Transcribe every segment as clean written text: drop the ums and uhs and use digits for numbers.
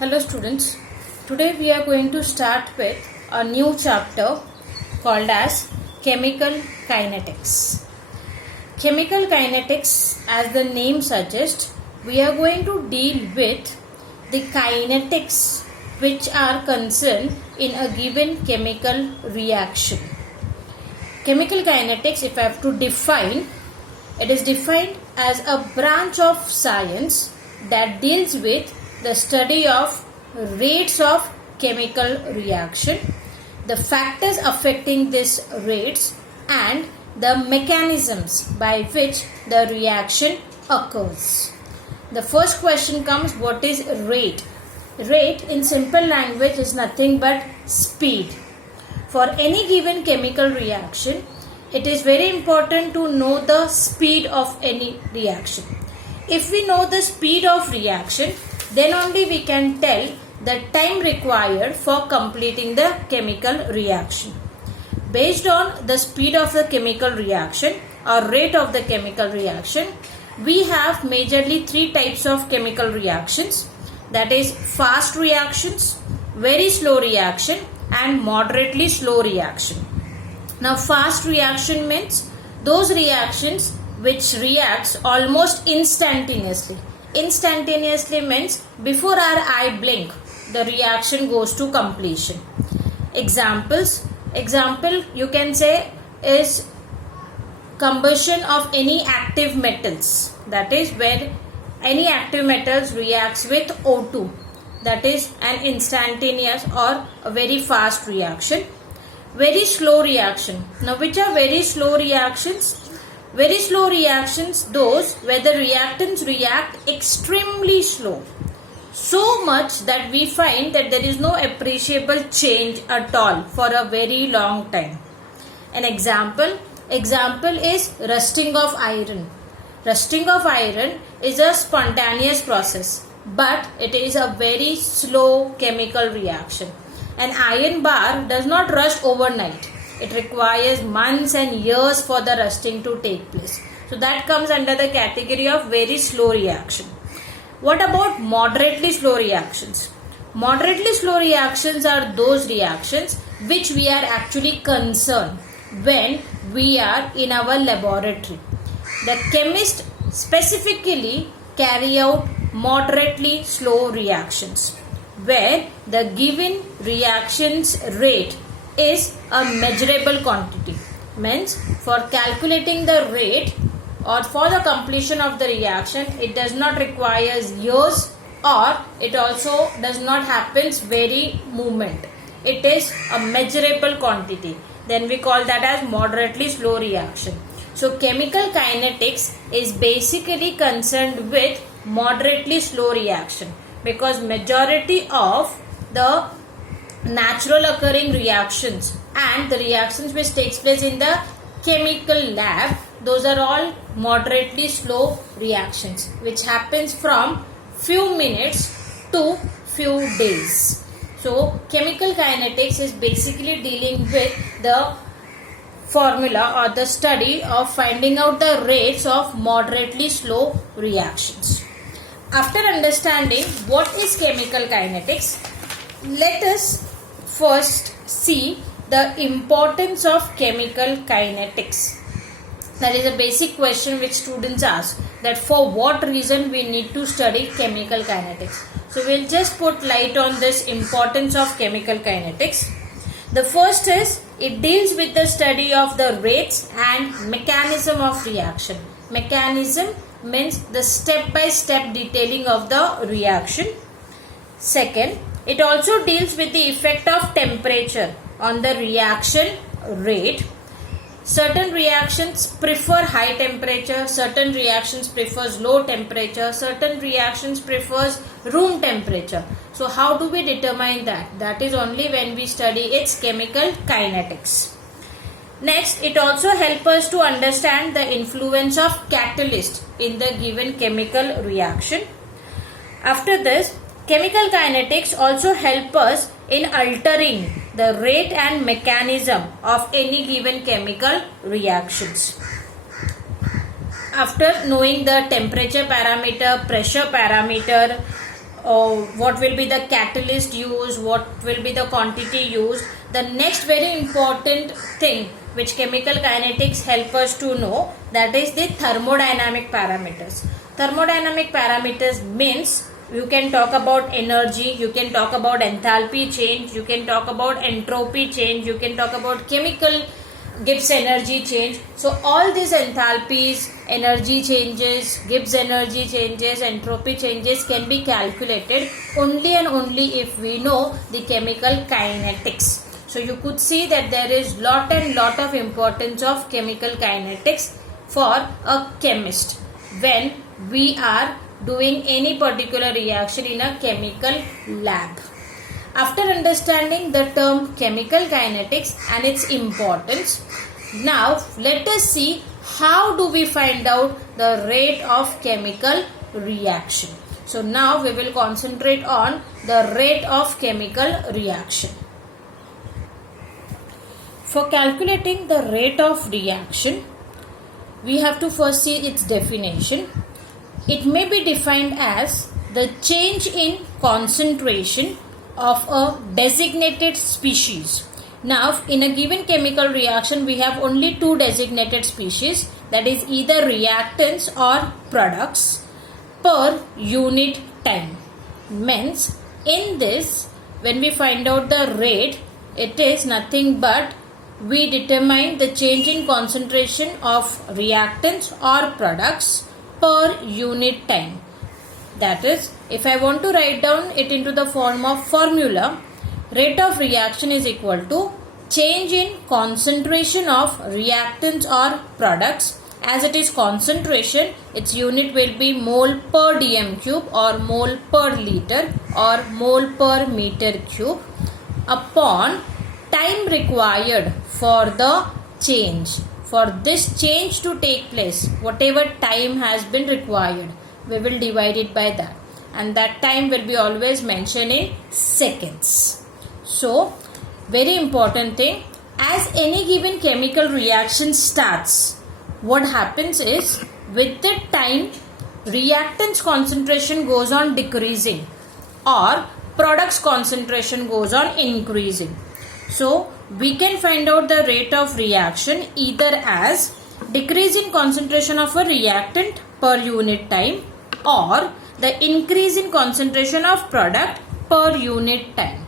Hello students, today we are going to start with a new chapter called as Chemical Kinetics. Chemical Kinetics, as the name suggests, we are going to deal with the kinetics which are concerned in a given chemical reaction. Chemical kinetics, if I have to define, it is defined as a branch of science that deals with the study of rates of chemical reaction, the factors affecting these rates, and the mechanisms by which the reaction occurs. The first question comes, what is rate? Rate in simple language is nothing but speed. For any given chemical reaction, it is very important to know the speed of any reaction. If we know the speed of reaction, then only we can tell the time required for completing the chemical reaction. Based on the speed of the chemical reaction or rate of the chemical reaction, we have majorly three types of chemical reactions, that is fast reactions, very slow reaction, and moderately slow reaction. Now fast reaction means those reactions which reacts almost instantaneously. Instantaneously means before our eye blink, the reaction goes to completion. Example you can say is combustion of any active metals, that is where any active metals reacts with O2, that is an instantaneous or a very fast reaction. Very slow reaction. Now which are very slow reactions? Very slow reactions, those where the reactants react extremely slow, so much that we find that there is no appreciable change at all for a very long time. An example is rusting of iron. Rusting of iron is a spontaneous process, but it is a very slow chemical reaction. An iron bar does not rust overnight. It requires months and years for the rusting to take place. So that comes under the category of very slow reaction. What about moderately slow reactions? Moderately slow reactions are those reactions which we are actually concerned when we are in our laboratory. The chemist specifically carry out moderately slow reactions where the given reactions rate is a measurable quantity. Means for calculating the rate or for the completion of the reaction, it does not require years or it also does not happen very moment. It is a measurable quantity. Then we call that as moderately slow reaction. So chemical kinetics is basically concerned with moderately slow reaction, because majority of the natural occurring reactions and the reactions which takes place in the chemical lab, those are all moderately slow reactions which happens from few minutes to few days. So chemical kinetics is basically dealing with the formula or the study of finding out the rates of moderately slow reactions. After understanding what is chemical kinetics, let us first see the importance of chemical kinetics. That is a basic question which students ask, that for what reason we need to study chemical kinetics. So we will just put light on this importance of chemical kinetics. The first is, it deals with the study of the rates and mechanism of reaction. Mechanism means the step-by-step detailing of the reaction. Second, it also deals with the effect of temperature on the reaction rate. Certain reactions prefer high temperature, certain reactions prefers low temperature, certain reactions prefers room temperature. So how do we determine that? That is only when we study its chemical kinetics. Next, it also helps us to understand the influence of catalyst in the given chemical reaction. After this, chemical kinetics also help us in altering the rate and mechanism of any given chemical reactions. After knowing the temperature parameter, pressure parameter, what will be the catalyst used, what will be the quantity used. The next very important thing which chemical kinetics help us to know, that is the thermodynamic parameters. Thermodynamic parameters means you can talk about energy, you can talk about enthalpy change, you can talk about entropy change, you can talk about chemical Gibbs energy change. So all these enthalpies, energy changes, Gibbs energy changes, entropy changes can be calculated only and only if we know the chemical kinetics. So you could see that there is lot of importance of chemical kinetics for a chemist when we are doing any particular reaction in a chemical lab. After understanding the term chemical kinetics and its importance, now let us see how do we find out the rate of chemical reaction. So now we will concentrate on the rate of chemical reaction. For calculating the rate of reaction, we have to first see its definition. It may be defined as the change in concentration of a designated species. Now, in a given chemical reaction, we have only two designated species, that is either reactants or products per unit time. Means, in this, when we find out the rate, it is nothing but we determine the change in concentration of reactants or products per unit time. That is, if I want to write down it into the form of formula, rate of reaction is equal to change in concentration of reactants or products. As it is concentration, its unit will be mole per dm cube or mole per liter or mole per meter cube upon time required for the change. For this change to take place, whatever time has been required, we will divide it by that, and that time will be always mentioned in seconds. So, very important thing, as any given chemical reaction starts, what happens is with the time reactants concentration goes on decreasing or products concentration goes on increasing. So, we can find out the rate of reaction either as decrease in concentration of a reactant per unit time or the increase in concentration of product per unit time.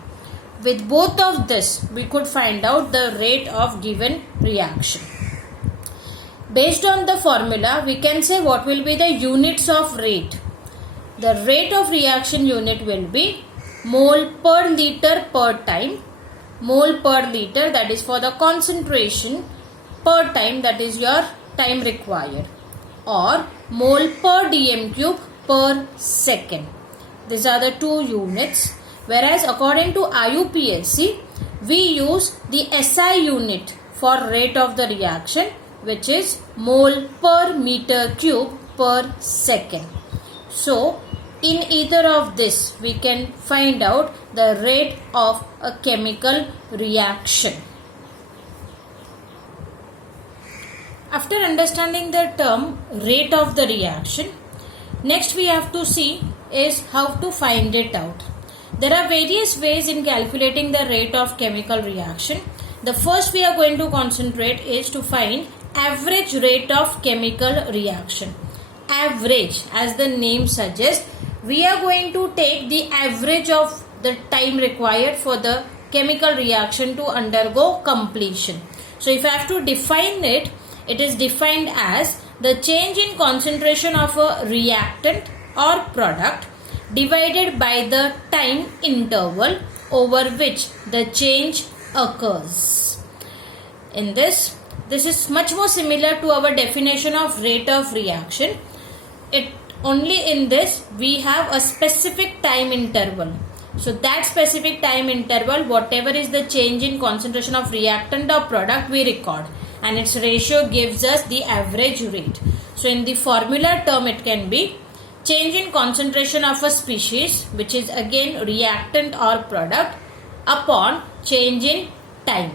With both of this, we could find out the rate of given reaction. Based on the formula, we can say what will be the units of rate. The rate of reaction unit will be mole per liter per time. Mole per liter, that is for the concentration, per time, that is your time required, or mole per dm cube per second. These are the two units. Whereas according to IUPAC, we use the SI unit for rate of the reaction, which is mole per meter cube per second. So, in either of this, we can find out the rate of a chemical reaction. After understanding the term rate of the reaction, next we have to see is how to find it out. There are various ways in calculating the rate of chemical reaction. The first we are going to concentrate is to find average rate of chemical reaction. Average, as the name suggests, we are going to take the average of the time required for the chemical reaction to undergo completion. So if I have to define it, it is defined as the change in concentration of a reactant or product divided by the time interval over which the change occurs. In this is much more similar to our definition of rate of reaction. Only in this we have a specific time interval. So that specific time interval, whatever is the change in concentration of reactant or product, we record, and its ratio gives us the average rate. So in the formula term, it can be change in concentration of a species, which is again reactant or product, upon change in time.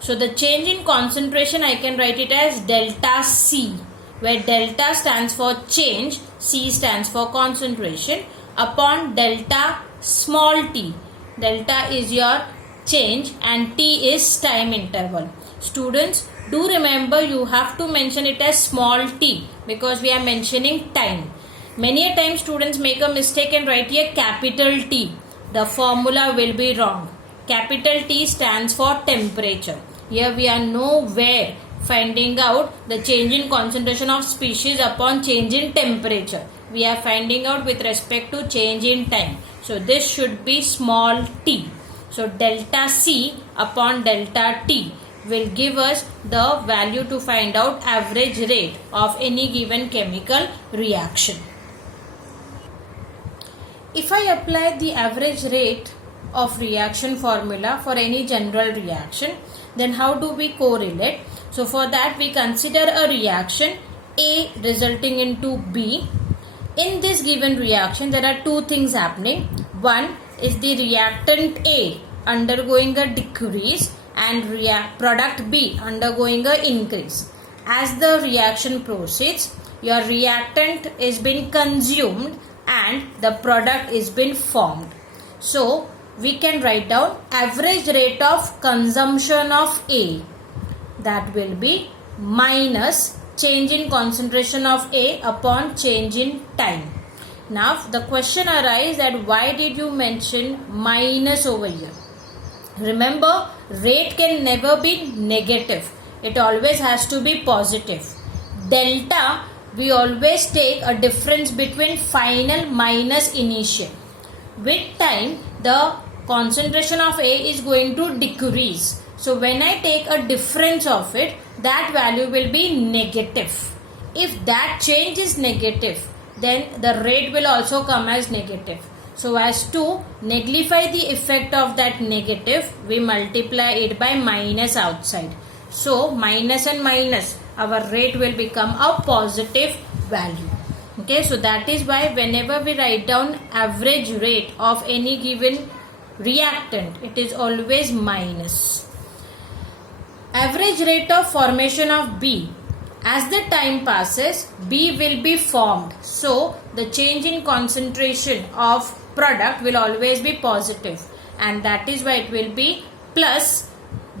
So the change in concentration, I can write it as delta C, where delta stands for change, C stands for concentration, upon delta small t. Delta is your change and t is time interval. Students, do remember you have to mention it as small t because we are mentioning time. Many a time students make a mistake and write here capital T. The formula will be wrong. Capital T stands for temperature. Here we are nowhere finding out the change in concentration of species upon change in temperature. We are finding out with respect to change in time. So this should be small t. So delta C upon delta T will give us the value to find out average rate of any given chemical reaction. If I apply the average rate of reaction formula for any general reaction, then how do we correlate? So for that we consider a reaction A resulting into B. In this given reaction there are two things happening. One is the reactant A undergoing a decrease and product B undergoing a increase. As the reaction proceeds, your reactant is being consumed and the product is being formed. So we can write down average rate of consumption of A, that will be minus change in concentration of A upon change in time. Now the question arises that why did you mention minus over here? Remember, rate can never be negative. It always has to be positive. Delta, we always take a difference between final minus initial. With time, the concentration of A is going to decrease. So when I take a difference of it, that value will be negative. If that change is negative, then the rate will also come as negative. So as to nullify the effect of that negative, we multiply it by minus outside. So minus and minus, our rate will become a positive value. Okay, so that is why whenever we write down average rate of any given reactant, it is always minus. Average rate of formation of B. As the time passes, B will be formed. So the change in concentration of product will always be positive, and that is why it will be plus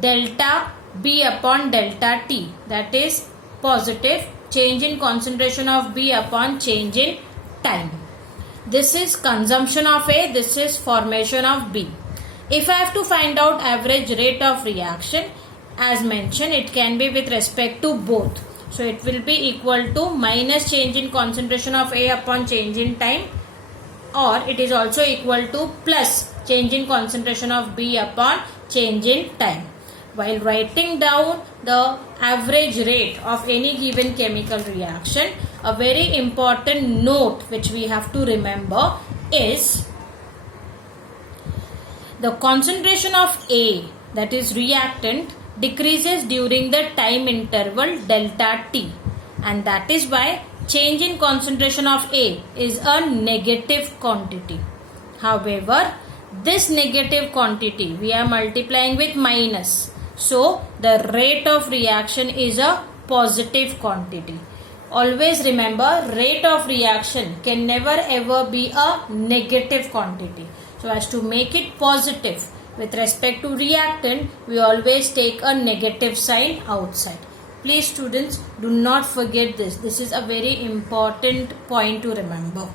delta B upon delta T, that is positive change in concentration of B upon change in time. This is consumption of A, this is formation of B. If I have to find out average rate of reaction, as mentioned, it can be with respect to both. So it will be equal to minus change in concentration of A upon change in time, or it is also equal to plus change in concentration of B upon change in time. While writing down the average rate of any given chemical reaction, a very important note which we have to remember is the concentration of A, that is reactant, decreases during the time interval delta T, and that is why change in concentration of A is a negative quantity. However, this negative quantity we are multiplying with minus, so the rate of reaction is a positive quantity. Always remember, rate of reaction can never ever be a negative quantity. So as to make it positive with respect to reactant, we always take a negative sign outside. Please students, do not forget this. This is a very important point to remember.